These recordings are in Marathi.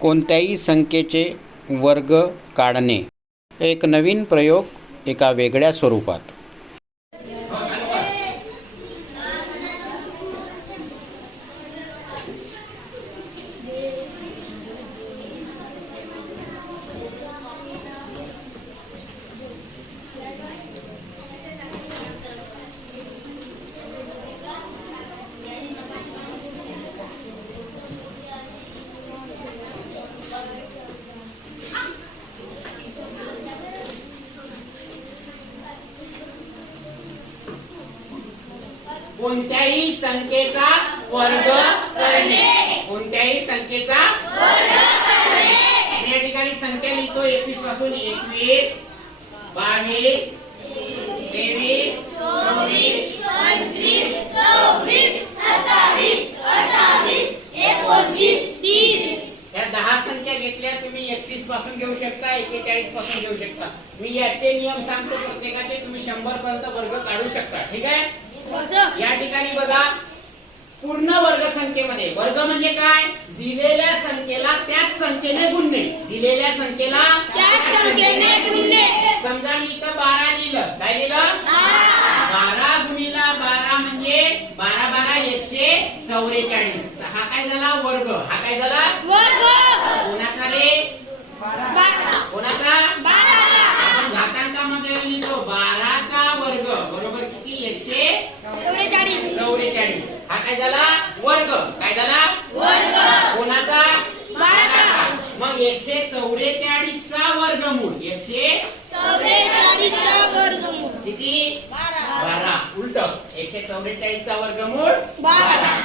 कोणत्याही संख्येचे वर्ग काढणे. एक नवीन प्रयोग एका वेगळ्या स्वरूपात. कोणत्याही संख्येचा वर्ग करणे. कोणत्याही संख्येचा या ठिकाणी संख्या लिहितो. एकवीसपासून एकवीस बावीस तेवीस चोवीस पंचवीस सव्वीस सत्तावीस अठ्ठावीस एकोणवीस तीस. या दहा संख्या घेतल्या तुम्ही एकतीसपासून घेऊ शकता एकेचाळीसपासून घेऊ शकता. मी याचे नियम सांगतो. प्रत्येकाचे तुम्ही शंभर पर्यंत वर्ग काढू शकता. ठीक आहे? या ठिकाणी बघा पूर्ण वर्ग संख्येमध्ये वर्ग म्हणजे काय? दिलेल्या संख्येला त्याच संख्येने गुणणे. दिलेल्या संख्येला त्याच संख्येने गुणणे. समजा मी इथं बारा लिहिलं. काय लिहिलं? बारा. गुणिला बारा म्हणजे बारा बारा एकशे चौवेचाळीस. हा काय झाला? वर्ग. हा काय झाला? वर्ग. कोणाचा रे? कोणाचा बारा आपण घातांकामध्ये लिहितो बाराचा वर्ग बरोबर किती एकशे चौवेचाळीस चौवेचाळीस हा काय झाला वर्ग. काय झाला वर्ग. कोणाचा. मग एकशे चौवेचाळीसचा वर्गमूळ. एकशे चौवेचाळीसचा वर्गमूळ. किती? बारा. उलट. एकशे चौवेचाळीसचा वर्गमूळ बारा.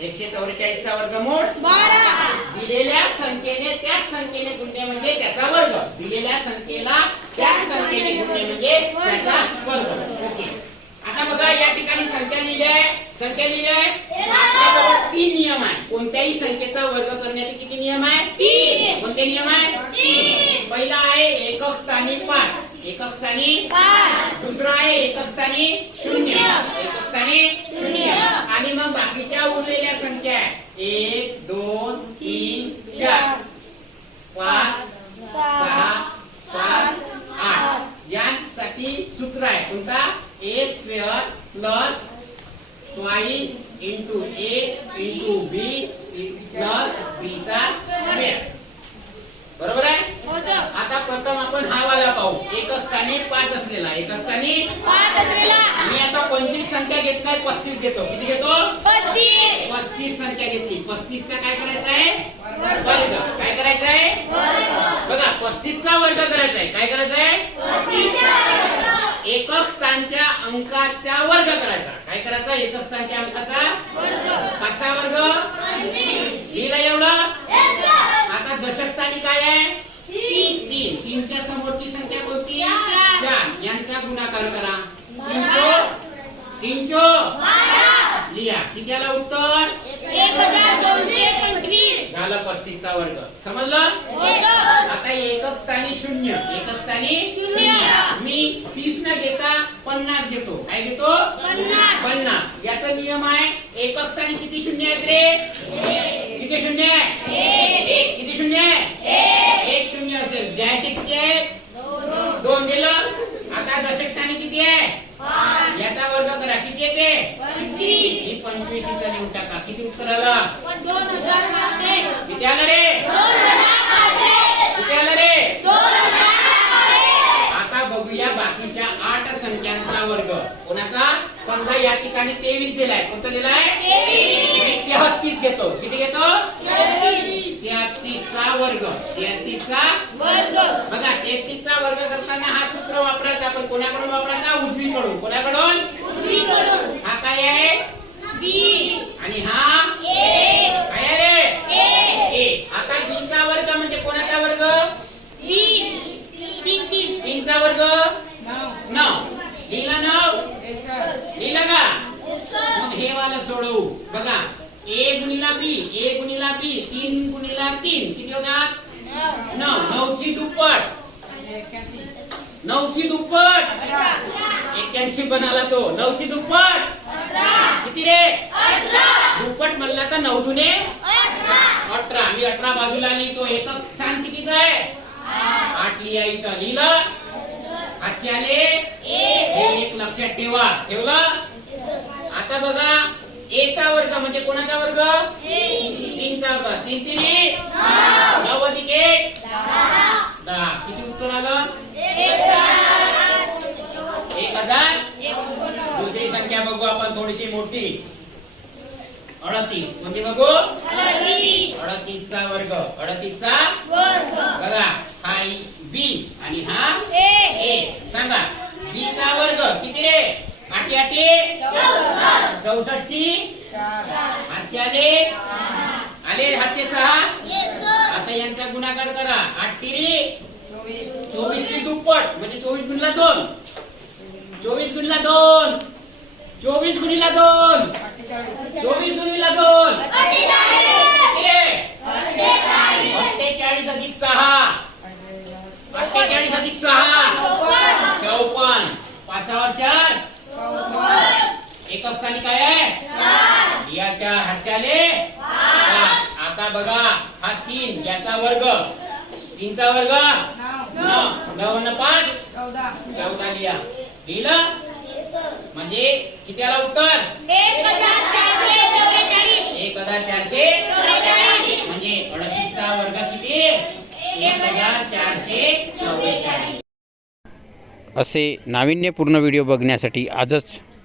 एकशे चौवेचाळीसचा वर्गमूळ बारा. दिलेल्या संख्येने त्याच संख्येने गुणणे म्हणजे त्याचा वर्ग. दिलेल्या संख्येला त्याच संख्येने गुणणे म्हणजे त्याचा वर्ग. ओके. आता बघा या ठिकाणी संख्या लिहिली आहे. संख्या लिहिली आहे? तीन नियम आहे कोणत्याही संख्येचा वर्ग करण्याचे किती नियम आहे तीन. कोणते नियम आहे पहिला आहे एकक स्थानी पाच. एकक स्थानी दुसरा आहे एकक स्थानी शून्य. एकक स्थानी शून्य. आणि मग बाकीच्या उरलेल्या संख्या आहे. एक दोन तीन चार पाच सहा सात आठ यांसाठी सूत्र आहे कोणता A square plus twice into A into B plus B चा स्क्वेअर बरोबर आहे हो सर. आता प्रथम आपण हा वाला पाहू. एकच स्थानी पाच असलेला. एकच स्थानी पाच असलेला. मी आता पंचवीस संख्या घेत नाही पस्तीस घेतो. किती घेतो? पस्तीस. पस्तीस संख्या घेतली. पस्तीसचा काय करायचा आहे? वर्ग. काय करायचा आहे? बघा पस्तीसचा वर्ग करायचा आहे. काय करायचा आहे? एकक स्थानच्या अंकाचा वर्ग करायचा. काय करायचा? एकक स्थानच्या अंकाचा पाचचा वर्ग. लिहिलं एवढं? आता दशक स्थानी काय आहे? तीन तीनच्या समोरची संख्या कोणती? चार. यांचा गुणाकार करा. तीनचो तीनचो लिहा. किती आला उत्तर? एक हजार दोनशे पंचवीस. झालं पस्तीसचा वर्ग. समजलं. आता एकक स्थानी शून्य. एकक स्थानी शून्य. मी तीस न घेता पन्नास घेतो. काय घेतो? पन्नास. याचा नियम आहे एकक स्थानी किती शून्य आहेत रे? किती शून्य आहे? किती शून्य आहे? ज्याचे किती आहेत? दोन. दिलं? आता दशक स्थानी किती आहे? याचा वर्ग करा. किती येते पंचवीस. ही पंचवीस इथं टाका. किती उत्तर आलं? दोन हजार किती आलं रे? दोन हजार पाचशे. किती आलं रे? दोन हजार पाचशे. आता बघूया बाकीच्या आठ संख्यांचा वर्ग. कोणाचा? समजा या ठिकाणी तेवीस दिलाय. कोणता दिलाय? तेहत्तीस घेतो. किती घेतो? तेहत्तीसचा वर्ग. तेहत्तीसचा वर्ग. बघा तेहत्तीसचा वर्ग करताना हा सूत्र वापरायचा. आपण कोणाकडून वापरायचा? उजवीकडून. कोणाकडून? उजवीकडून. हा काय आहे? बी. आणि हा? ए. काय आहे रे? ए. ए. आता बी चा वर्ग म्हणजे कोणाचा वर्ग? बी तीन तीन तीनचा वर्ग? नऊ. लिहिला नऊ? लिहिलं का? हे वाला सोडवू. बघा. ए गुणिला बी ए गुणिला बी तीन गुणिला तीन. किती होतात? नऊ. नऊची दुप्पट. नऊची दुप्पट. एक्क्याऐंशी बनाला तो. नऊची दुप्पट. किती रे? दुप्पट म्हणला तर नऊ दुने? अठरा. मी अठरा बाजूला लिहितो. एकक स्थान कितीच आहे. आठ लिहा इथं. लिहिलं? हातचे आले? हे एक लक्षात ठेवा. ठेवलं? आता बघा. ए चा वर्ग म्हणजे कोणाचा वर्ग? तीनचा वर्ग. तीन तिन्ही नऊ. अधिक? एक दहा. किती उत्तर आलं? एक हजार. दुसरी संख्या बघू आपण थोडीशी मोठी. अडतीस. कोणती बघू? अडतीसचा वर्ग. अडतीसचा बघा. हा बी आणि हा ए. सांगा. बी चा वर्ग किती रे? आठी आठी चौसष्टची हातचे आले? आले हातचे सहा? आता यांचा गुणाकार करा. आठ तिरी चोवीस. ची दुप्पट. म्हणजे चोवीस गुणला दोन. चोवीस गुणला दोन. चोवीस गुणीला दोन. चोवीस गुणीला दोन? अठ्ठेचाळीस. अधिक सहा. अठ्ठेचाळीस अधिक सहा. चौपन्न. पाचावर चार. एकच स्थानी काय आहे? याच्या हातच्याले आता बघा हा तीन याचा वर्ग. तीनचा वर्ग? नऊ. नऊ. न पाच? चौदा. लिहा. लिहिलं? म्हणजे किती आला उत्तर? एक हजार चारशे. चौवेचाळीस एक हजार चारशे चौवेचाळीस म्हणजे अडतीसचा वर्ग किती? एक हजार चारशे चव्वेचाळीस. असे नाविन्यपूर्ण व्हिडिओ बघण्यासाठी आजच